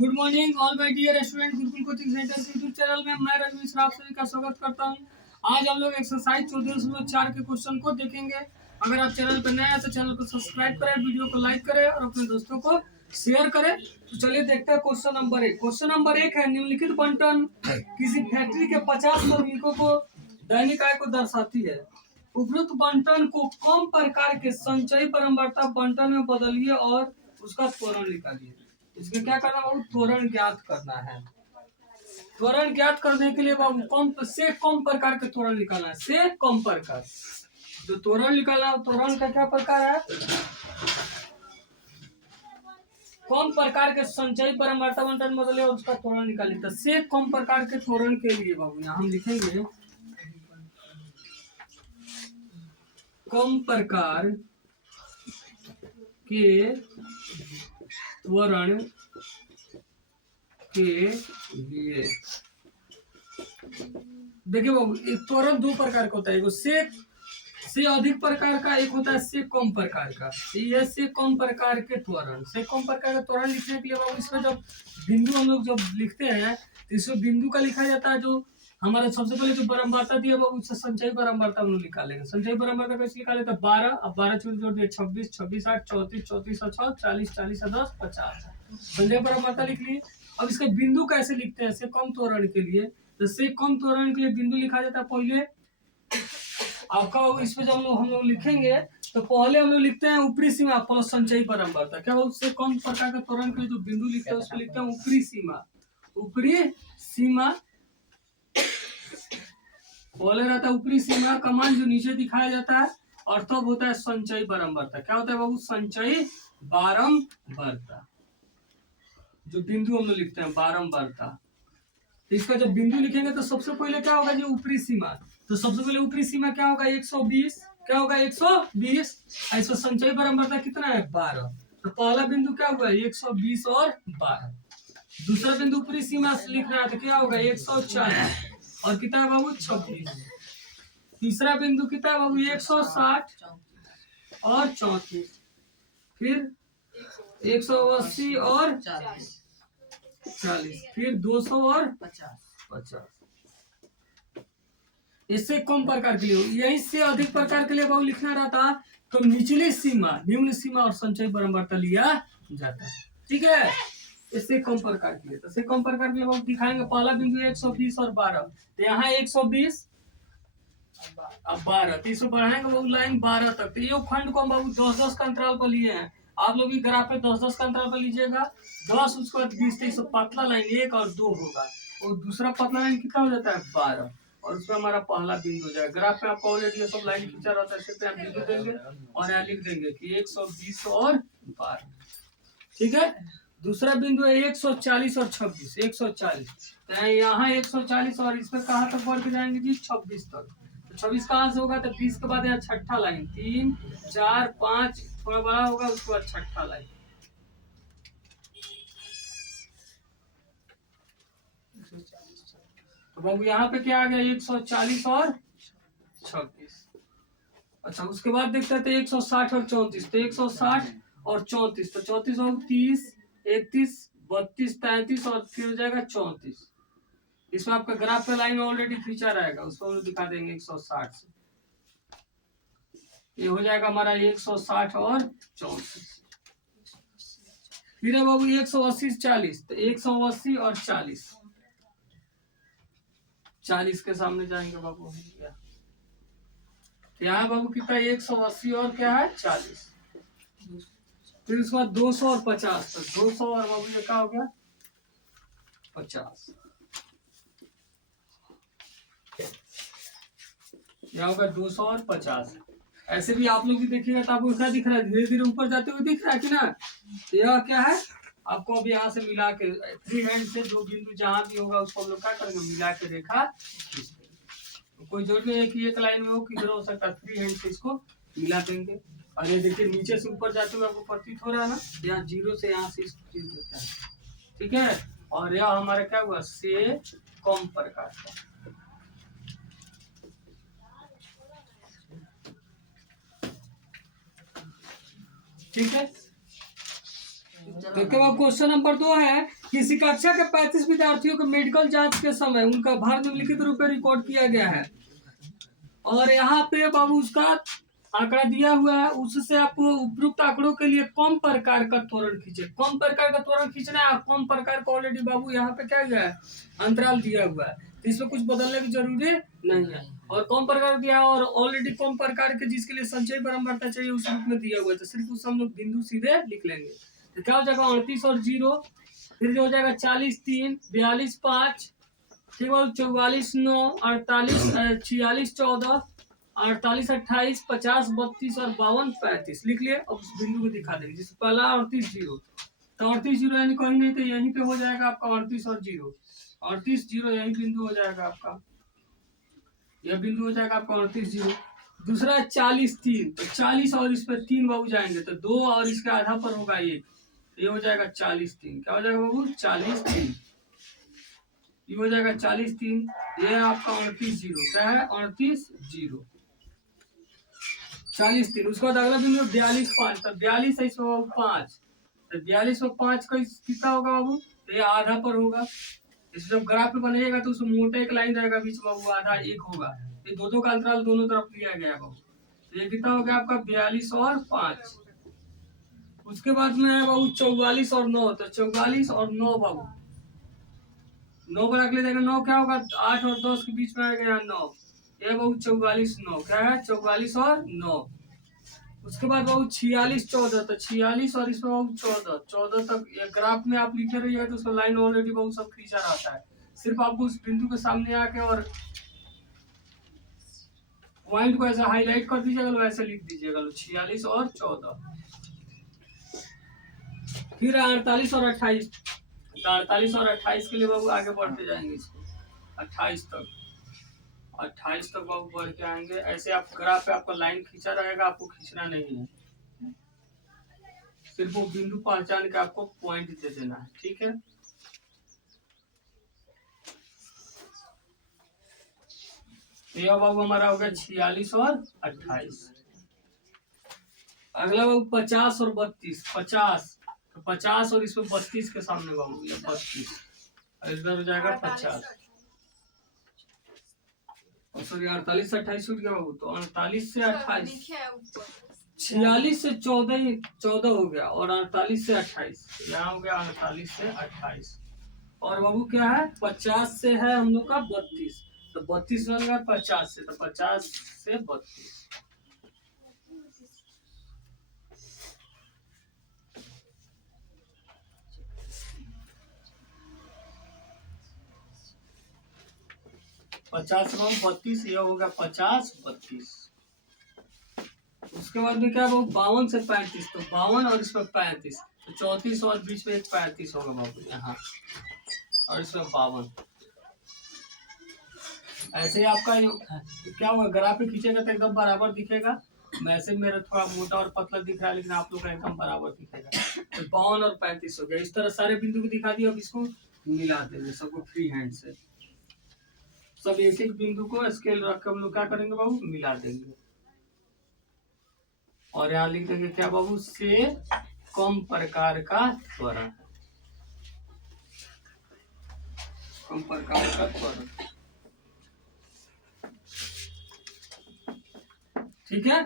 Good morning all my dear student Gurukul coaching centre के YouTube channel में मैं रवि मिश्रा आप सभी का स्वागत करता हूं। आज हम लोग एक्सरसाइज 14.4 के क्वेश्चन को देखेंगे। अगर आप चैनल पर नए हैं तो चैनल को सब्सक्राइब करें, वीडियो को लाइक करें और अपने दोस्तों को शेयर करें। तो चलिए देखते हैं क्वेश्चन नंबर 1। क्वेश्चन नंबर 1 है निम्नलिखित बंटन किसी फैक्ट्री के 50 श्रमिकों को दैनिक आय को दर्शाती है। उपरोक्त बंटन को कम प्रकार के संचयी परम्परा बंटन में बदलिए और उसका त्वरण निकालिए। इसमें क्या करना बाबू, त्वरण ज्ञात करना है। त्वरण ज्ञात करने के लिए बाबू कम से कम प्रकार के त्वरण निकालना है, से कम प्रकार जो त्वरण निकालना। त्वरण का क्या प्रकार है? कम प्रकार के संचयी परम्परा बंटन बदले और उसका त्वरण निकालिए। तो से कम प्रकार के त्वरण के लिए बाबू यहाँ हम लिखेंगे कम प्रकार के त्वरण के लिए। देखिए बाबू त्वरण दो प्रकार का होता है, एगो से अधिक प्रकार का, एक होता है से कम प्रकार का। ये से कम प्रकार के त्वरण, से कम प्रकार का त्वरण लिखने के लिए बाबू इसमें जब बिंदु हम लोग जब लिखते हैं तो इसमें बिंदु का लिखा जाता है। जो हमारा सबसे पहले जो परम्परा दिया बाबू उससे संचयी परम्परा हम लोग निकालेंगे। संचयी परम्परा कैसे निकाले? तो 12, अब 12 जोड़ दिए 26, 26 8 34, 34 6 40, 40 10 50 संचयी परम्परा लिख लिए। अब इसका बिंदु कैसे लिखते हैं? से कम त्वरण के लिए, तो से कम त्वरण के लिए बिंदु लिखा जाता है पहले आपका। इसमें जब हम लोग लिखेंगे तो पहले हम लोग लिखते हैं ऊपरी सीमा प्लस संचयी परम्परा। क्या उससे कम प्रकार के त्वरण के जो बिंदु लिखते हैं उसको लिखते हैं ऊपरी सीमा। ऊपरी सीमा पहले रहता है ऊपरी सीमा का मान जो नीचे दिखाया जाता है, और तब होता है संचयी परम्परा। क्या होता है बाबू? संचयी बारंबारता। जो बिंदु हम लोग लिखते हैं बारंबारता, इसका जब बिंदु लिखेंगे तो सबसे पहले क्या होगा? जो ऊपरी सीमा, तो सबसे पहले ऊपरी सीमा क्या होगा? 120। क्या होगा? 120। ऐसा संचयी परम्परा कितना है? 12। तो पहला बिंदु क्या हुआ? 120 और 12। दूसरा बिंदु ऊपरी सीमा से लिखना है तो क्या होगा? 140 और कितना है बाबू? 26। तीसरा बिंदु कितना है बाबू? 160 और 34। फिर 180 और 40, फिर 200 और 50। इससे कम प्रकार के लिए, यही से अधिक प्रकार के लिए बाबू लिखना रहता तो निचली सीमा, निम्न सीमा और संचयी परम्परा लिया जाता है। ठीक है, इससे कम प्रकार के लिए। तो से कम प्रकार के लिए बाबू दिखाएंगे। पहला बिंदु 120 और 12, तो यहाँ 120 अब 12, तो इसको बढ़ाएंगे बाबू लाइन 12 तक। तो ये खंड को हम बाबू 10-10 का अंतराल पर लिए हैं। आप लोग भी ग्राफ पे 10-10 का अंतराल पर लीजिएगा। 10 उसके बाद 20, तो इसको पतला लाइन 1 और 2 होगा, और दूसरा पतला लाइन कितना हो जाता है? 12, और उसमें हमारा पहला बिंदु हो जाएगा। ग्राफ में आपको ऑलरेडी ये सब लाइन खींचा रहता है, सिर्फ आप बिंदु देंगे और यहाँ लिख देंगे कि 120 और 12। ठीक है, दूसरा बिंदु है 140 और 26। 140, यहाँ 140 और इसमें कहाँ तक बढ़ के जाएंगे जी? 26 तक। तो 26 कहाँ से होगा? तो 20 के बाद यहाँ छठा लाइन, 3 4 5 थोड़ा बड़ा होगा, उसके बाद छठा लाइन। तो बाबू यहाँ पे क्या आ गया? 140 और 26। अच्छा, उसके बाद देखते हैं 160 और 34। तो 160 और 34, तो 34 और 30, 31, 32, 33 और फिर हो जाएगा 34। इसमें आपका ग्राफ पे लाइन ऑलरेडी खींचा रहेगा, उसको हम दिखा देंगे 160 से। ये हो जाएगा हमारा 160 और 34। फिर है बाबू 180 40, तो 180 और 40, 40 के सामने जाएंगे बाबू। यहाँ बाबू कितना? 180 और क्या है? 40। फिर उसके बाद 200 और 50, तो 200 और बाबू ये क्या हो गया? 50। यहाँ होगा 200 और 50। ऐसे भी आप लोग भी देखिएगा तो आपको क्या दिख रहा है? धीरे धीरे ऊपर जाते हुए दिख रहा है कि ना? यह क्या है? आपको अभी यहाँ से मिला के फ्री हैंड से जो बिंदु जहां भी होगा उसको हम लोग क्या करेंगे? मिला के रेखा खींच देंगे। कोई जरूरी नहीं है कि एक लाइन में हो, किधर हो सकता है। फ्री हैंड से इसको मिला देंगे। और ये देखिए नीचे से ऊपर जाते हुए आपको प्रतीत हो रहा है ना? यहाँ 0 से यहाँ से इसको खींच देता है। ठीक है, और यह हमारा क्या हुआ? से कम प्रकार का। ठीक है, देखिए वो क्वेश्चन नंबर 2 है, किसी कक्षा के 35 विद्यार्थियों को मेडिकल जांच के समय उनका भार निम्नलिखित रूप में रिकॉर्ड किया गया है और यहाँ पे बाबू उसका आंकड़ा दिया हुआ है, उससे आपको उपयुक्त आंकड़ों के लिए कम प्रकार का त्वरण खींचे। कम प्रकार का त्वरण खींचना है, कम प्रकार का ऑलरेडी बाबू यहाँ पे क्या गया है, अंतराल दिया हुआ है, तो इसमें कुछ बदलने की जरूरी नहीं है। और कम प्रकार दिया है और ऑलरेडी कम प्रकार के जिसके लिए संचय बारंबारता चाहिए उस रूप में दिया हुआ है, तो सिर्फ उस हम लोग बिंदु सीधे लिख लेंगे। तो क्या हो जाएगा 38 और 0, फिर जो हो जाएगा 40 3, 42 5, ठीक है 44 9, 48 46 14, 48 28 50 32 और 52 35 लिख लिए। अब उस बिंदु को दिखा देंगे, जिससे पहला 38 0, तो 38 0 यानी कहीं नहीं, तो यहीं पे हो जाएगा आपका 38 और 0, 38 0 यही बिंदु हो जाएगा आपका, यह बिंदु हो जाएगा आपका 38 0। दूसरा 40 3, तो 40 और इस पर 3 बाबू जाएंगे, तो 2 और इसके आधा पर होगा 1, ये हो जाएगा 40 3। क्या हो जाएगा बाबू 40 3, ये हो जाएगा 40 3, ये आपका 38 0, क्या है 38 0, 40 3। उसके बाद अगला बिंदु 42 5, तो 42 है इसमें बाबू 5, तो 42 में 5 का कितना होगा बाबू, तो ये आधा पर होगा। इस जब ग्राफ में बनेगा तो उसमें मोटा एक लाइन रहेगा बीच में बाबू, आधा 1 होगा, ये दो का अंतराल दोनों तरफ लिया गया बाबू, तो ये कितना हो गया आपका 42 और 5। उसके बाद में है बाबू 44 और 9, तो 44 और 9 बाबू, 9 बना के ले जाएगा, 9 क्या होगा 8 और 10 के बीच में आ गया 9, ये बाबू 44 9, क्या है 44 और 9। उसके बाद बाबू 46 14, तो 46 और इसमें बाबू 14 14 तक ये ग्राफ में आप लिखे रहिए, तो उसका लाइन ऑलरेडी बाबू सब खींचा रहता है, सिर्फ आपको उस बिंदु के सामने आके और पॉइंट को ऐसा हाईलाइट कर दीजिएगा, वैसे लिख दीजिएगा 46 और 14। फिर 48 और 28, तो 48 और 28 के लिए बाबू आगे बढ़ते जाएंगे, इसको 28 तक, 28 तक बाबू बढ़ के आएंगे। ऐसे आप ग्राफ पे आपका लाइन खींचा रहेगा, आपको खींचना नहीं है, सिर्फ वो बिंदु पहचान के आपको पॉइंट दे देना है, ठीक है। तो यह बाबू हमारा हो गया 46 और 28। अगला बाबू 50 और 32, 50, तो 50 और इसमें 32 के सामने बाबू ये 32, इधर हो जाएगा 50, और सॉरी 48 से 28 छूट गया बाबू, तो 48 से 28, 46 से 14 हो गया, और 48 से 28 यहाँ हो गया 48 से 28। और बाबू क्या है 50 से है हम लोग का 32, तो 32 बन गया 50 से, तो 50 से 32। पचास 32, यह होगा 50 32। उसके बाद में क्या बाबू 52 से 35, तो 52 और इसमें 35, तो 34 और बीच में एक 35 होगा बाबू यहाँ, और इसमें 52। ऐसे ही आपका क्या होगा, ग्राफ पे खींचेगा तो एकदम बराबर दिखेगा। वैसे मेरा थोड़ा मोटा और पतला दिख रहा है, लेकिन आप लोग का एकदम बराबर दिखेगा। तो 52 और 35 हो गया। इस तरह सारे बिंदु को दिखा दिया। अब इसको मिला देंगे सबको फ्री हैंड से, सब एक एक बिंदु को स्केल रख के हम लोग क्या करेंगे बाबू, मिला देंगे। और यहाँ लिख देंगे क्या बाबू, से कम प्रकार का त्वरण, कम प्रकार का त्वरण, ठीक है।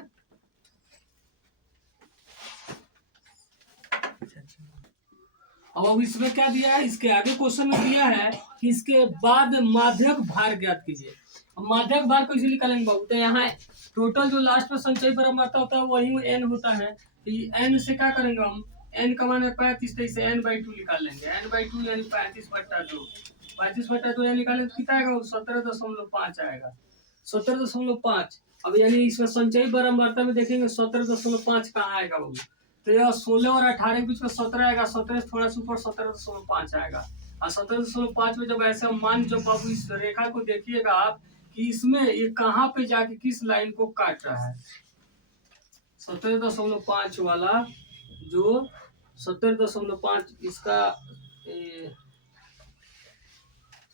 अब इसमें क्या दिया है, इसके आगे क्वेश्चन में दिया है कि इसके बाद माध्यक भार ज्ञात कीजिए। अब माध्यक भार को इसे निकालेंगे बाबू, तो यहाँ टोटल जो लास्ट में संचय बारंबारता होता है वही एन होता है। तो एन से क्या करेंगे हम, एन का मान है 35, तो इसे n/2 निकाल लेंगे। n/2 यानी 35/2, 35/2 यानी निकालेंगे कितना आएगा, 17.5 आएगा, 17.5। अब यानी इसमें संचयी बारंबारता में देखेंगे 17.5 कहाँ आएगा बाबू, तो यह 16 और 18 के बीच में 17 आएगा, 17 से थोड़ा सा ऊपर 17.5 आएगा। और 17.5 में जब ऐसे मान, जब बाबू इस रेखा को देखिएगा आप कि इसमें ये कहाँ पे जाके किस लाइन को काट रहा है, 17.5 वाला जो 17.5 इसका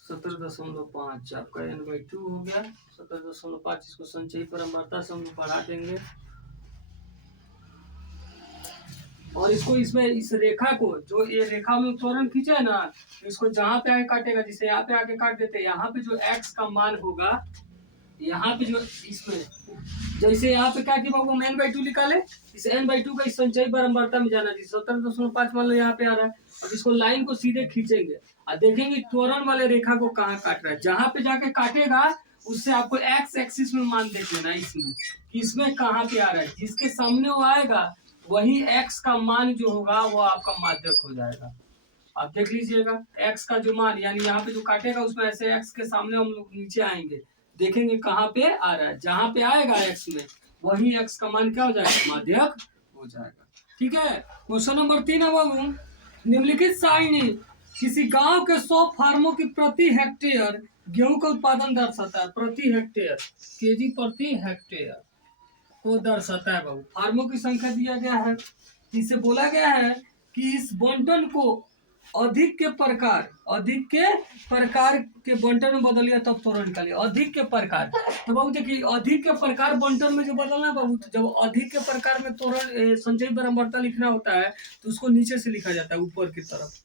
17.5 आपका n/2 हो गया। 17.5 इसको संचयी बारंबारता से हम बढ़ा देंगे और इसको इसमें इस रेखा को, जो ये रेखा में त्वरण खींचा है ना, इसको जहाँ पे आके काटेगा, जिसे यहाँ पे आके काट देते हैं, यहाँ पे जो x का मान होगा, यहाँ पे जो इसमें जैसे यहाँ पे क्या कि बाबू n/2 निकाले, इस n/2 का इस संचयी बारंबारता में जाना चाहिए। 17.5 मान लो यहाँ पे आ रहा है। अब इसको लाइन को सीधे खींचेंगे और देखेंगे त्वरण वाले रेखा को कहाँ काट रहा है। जहाँ पे जाके काटेगा उससे आपको x एक्सिस में मान देख लेना, इसमें कि इसमें कहाँ पे आ रहा है। जिसके सामने वो आएगा वही x का मान जो होगा वो आपका माध्यक हो जाएगा। आप देख लीजिएगा x का जो मान, यानी यहाँ पे जो काटेगा उसमें ऐसे x के सामने हम लोग नीचे आएंगे, देखेंगे कहाँ पे आ रहा है। जहाँ पे आएगा x में वही x का मान क्या हो जाएगा, माध्यक हो जाएगा। ठीक है। क्वेश्चन नंबर 3 है बाबू, निम्नलिखित सारणी किसी गांव के 100 फार्मों की प्रति हेक्टेयर गेहूं का उत्पादन दर्शाता है। प्रति हेक्टेयर, केजी प्रति हेक्टेयर को दर्शाता है बाबू। फार्मों की संख्या दिया गया है, जिससे बोला गया है कि इस बंटन को अधिक के प्रकार के बंटन में बदलिए तब त्वरण निकालिए। अधिक के प्रकार, तो बाबू देखिए अधिक के प्रकार बंटन में जो बदलना है बाबू, तो जब अधिक के प्रकार में त्वरण संचयी बारंबारता लिखना होता है तो उसको नीचे से लिखा जाता है ऊपर की तरफ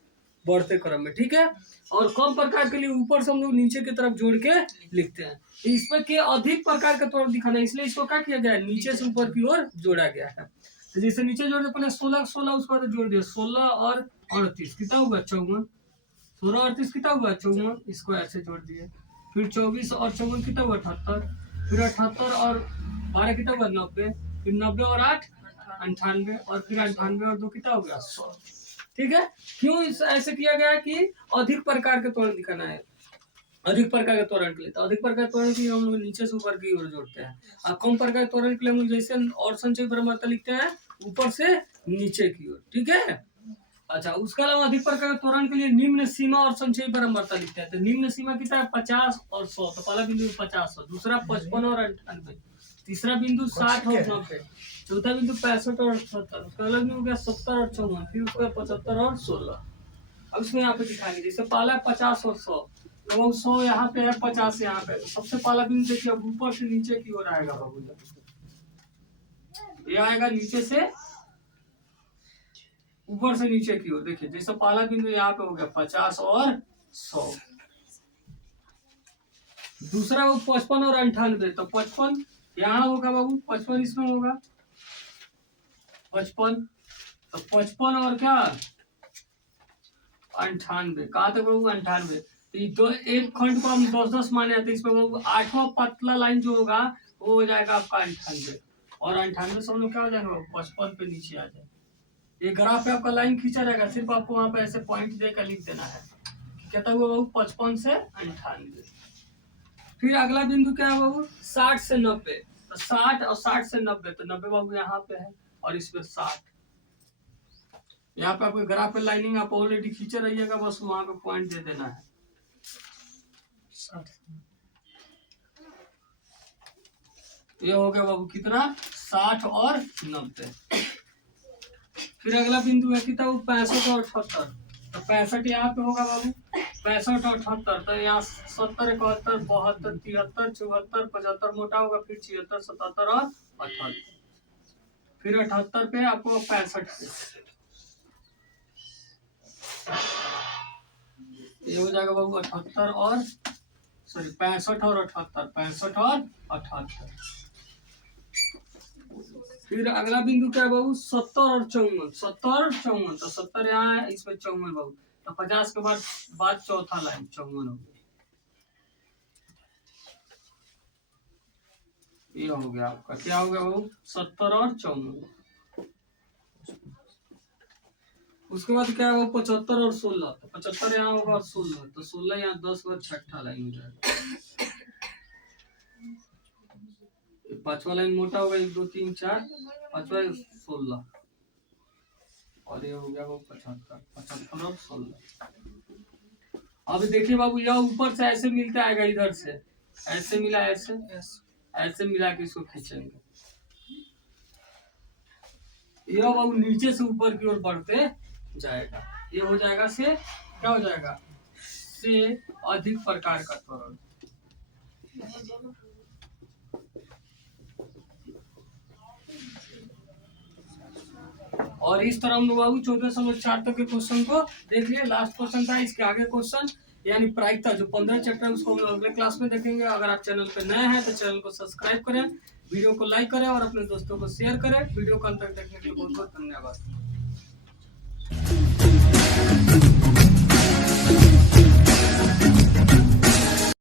बढ़ते क्रम में। ठीक है। और कम प्रकार के लिए ऊपर से हम लोग नीचे की तरफ जोड़ के लिखते हैं। इसमें के अधिक प्रकार का त्वरण दिखाना है, इसलिए इसको क्या किया गया है, नीचे से ऊपर की ओर जोड़ा गया है। तो जैसे नीचे जोड़ दे, पहले 16 उसके बाद जोड़ दिया 16 और 38 कितना हुआ 54, 16 और 38 कितना हुआ 54, इसको ऐसे जोड़ दिए। फिर 24 और 54 कितना हुआ 78, फिर 78 और 12 कितना हुआ 90, फिर 90 और 8 98, और फिर 98 और 2 कितना हो गया 100। ठीक है। क्यों ऐसे किया गया कि अधिक प्रकार के त्वरण दिखाना है। अधिक प्रकार के त्वरण के लिए, तो अधिक प्रकार के त्वरण के लिए हम लोग नीचे से ऊपर की ओर जोड़ते हैं, और कम प्रकार के त्वरण के लिए हम लोग जैसे और संचयी बारंबारता लिखते हैं ऊपर से नीचे की ओर। ठीक है। अच्छा, उसके अलावा अधिक प्रकार के त्वरण के लिए निम्न सीमा और संचयी बारंबारता लिखते हैं। तो निम्न सीमा कितना है 50 और 100, तो पहला बिंदु 50 और दूसरा 55 और 98, तीसरा बिंदु 60 और 90, चौथा बिंदु 65 और 78, उसका अलग हो गया 70 और 54, फिर उसका 75 और 16। अब इसमें यहाँ पे दिखाएंगे, जैसे पहला 50 और 100, तो वो 100 यहाँ पे है 50 यहाँ पे, तो सबसे पहला बिंदु देखिए अब ऊपर से नीचे की ओर आएगा बाबू, ये आएगा नीचे से ऊपर से नीचे की ओर। देखिए जैसे पहला बिंदु यहाँ पे हो गया 50 और 100, दूसरा वो 55 और 98, तो 55 यहाँ होगा बाबू, 55 इसमें होगा 55, तो 55 और क्या 98, कहा था बाबू 98। तो एक खंड को हम 10-10 माने जाते हैं, इसमें बाबू 8वां पतला लाइन जो होगा वो हो जाएगा आपका 98, और 98 से हम लोग क्या हो जाएगा 55 पे नीचे आ जाए। ये ग्राफ पे आपका लाइन खींचा जाएगा, सिर्फ आपको वहां पे ऐसे पॉइंट देकर लिख देना है। कहता हुआ बाबू 55 से 98। फिर अगला बिंदु क्या है बाबू 60 से 90, तो 60 और 60 से 90, तो 90 बाबू यहाँ पे है और इसमें 60। यहाँ पे आपके ग्राफ पे लाइनिंग आप ऑलरेडी खींचे रहिएगा, बस वहां पे पॉइंट दे देना है। ये हो गया बाबू कितना 60 और 90। फिर अगला बिंदु है कितना 65 और 78, तो 65 यहाँ पे होगा बाबू, 65 और 78, तो यहाँ 70 71 72 73 74 75 मोटा होगा, फिर 76 77 और 78, फिर 78 पे आपको 65 पे ये हो जाएगा बाबू 78 और 65 और 78, 65 और 78। फिर अगला बिंदु क्या है बाबू 70 और 54, 70 और 54, तो 70 यहाँ है, इसमें 54 बाबू, तो 50 के बाद चौथा लाइन 54 हो गया। ये हो गया आपका क्या हो गया बाबू 70 और 54। उसके बाद क्या है 75 और 16, तो 75 यहाँ होगा और 16, तो 16 यहाँ 10 के बाद छठा लाइन हो जाएगा। पांचवा लाइन मोटा होगा 1 2 3 4, पांचवा 16, और ये हो गया वो 75 और 16। अब देखिए बाबू यह ऊपर से ऐसे मिलता आएगा, इधर से ऐसे मिला, ऐसे मिला के इसको खींचेंगे, यह बाबू नीचे से ऊपर की ओर बढ़ते जाएगा। ये हो जाएगा से क्या हो जाएगा से अधिक प्रकार का त्वरण। और इस तरह हम लोग बाबू 14 तक के क्वेश्चन को देख लिए। लास्ट क्वेश्चन था, इसके आगे क्वेश्चन यानी प्रायिकता जो 15 चैप्टर उसको हम लोग अगले क्लास में देखेंगे। अगर आप चैनल पे नए हैं तो चैनल को सब्सक्राइब करें, वीडियो को लाइक करें और अपने दोस्तों को शेयर करें। वीडियो को अंत तक देखने के लिए बहुत बहुत धन्यवाद।